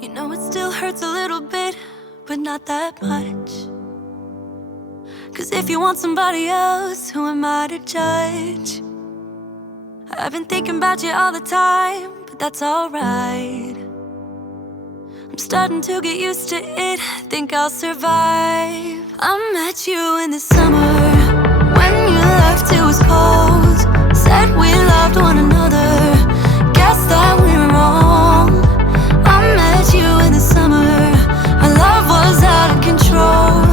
You know it still hurts a little bit, but not that much. 'Cause if you want somebody else, who am I to judge? I've been thinking about you all the time, but that's alright. I'm starting to get used to it, think I'll survive. I met you in the summer, when you left it was cold. Said we loved one another, guess that we were wrong. I met you in the summer, our love was out of control.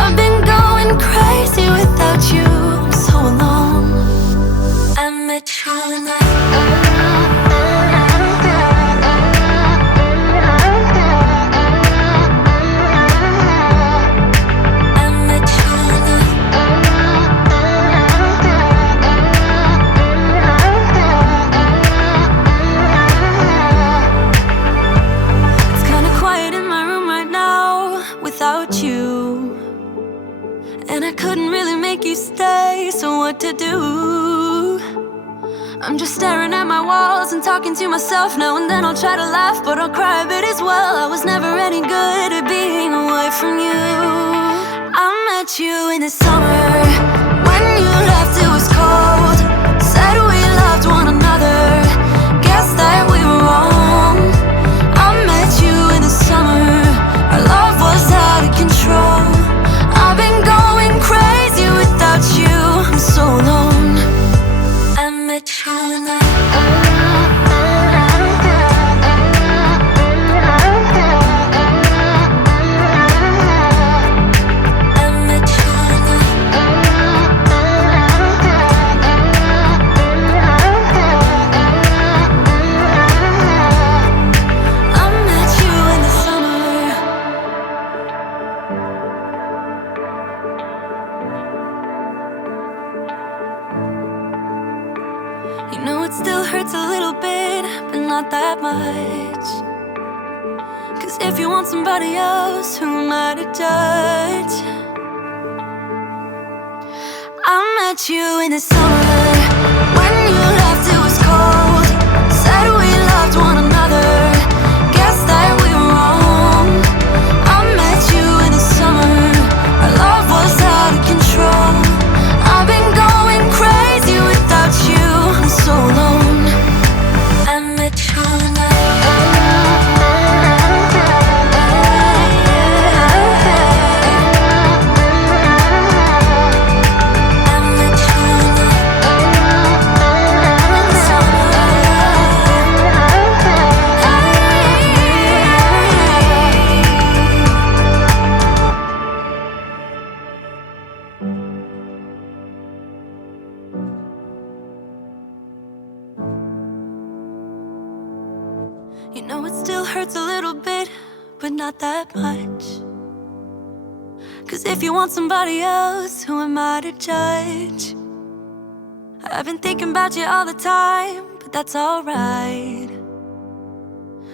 I've been going crazy without you, I'm so alone. I met you in the to do. I'm just staring at my walls and talking to myself now and then. I'll try to laugh, but I'll cry a bit as well. I was never any good at being away from you. I met you in the summer, when you left it was cold. Said we loved one another, guess that we were wrong. I met you in the summer, our love was out of control. I've been going crazy without you, I'm so alone. I met you in the not that much. 'Cause if you want somebody else, who am I to judge? I met you in the summer, when you left it was cold. Said we loved one another, guess that we were wrong. I met you in the summer, our love was out of control. I've been going crazy without you, I'm so alone. I met you in the You know it still hurts a little bit, but not that much. 'Cause if you want somebody else, who am I to judge? I've been thinking about you all the time, but that's alright.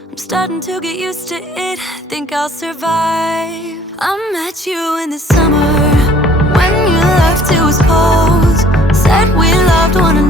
I'm starting to get used to it, think I'll survive. I met you in the summer, when you left it was cold. Said we loved one another,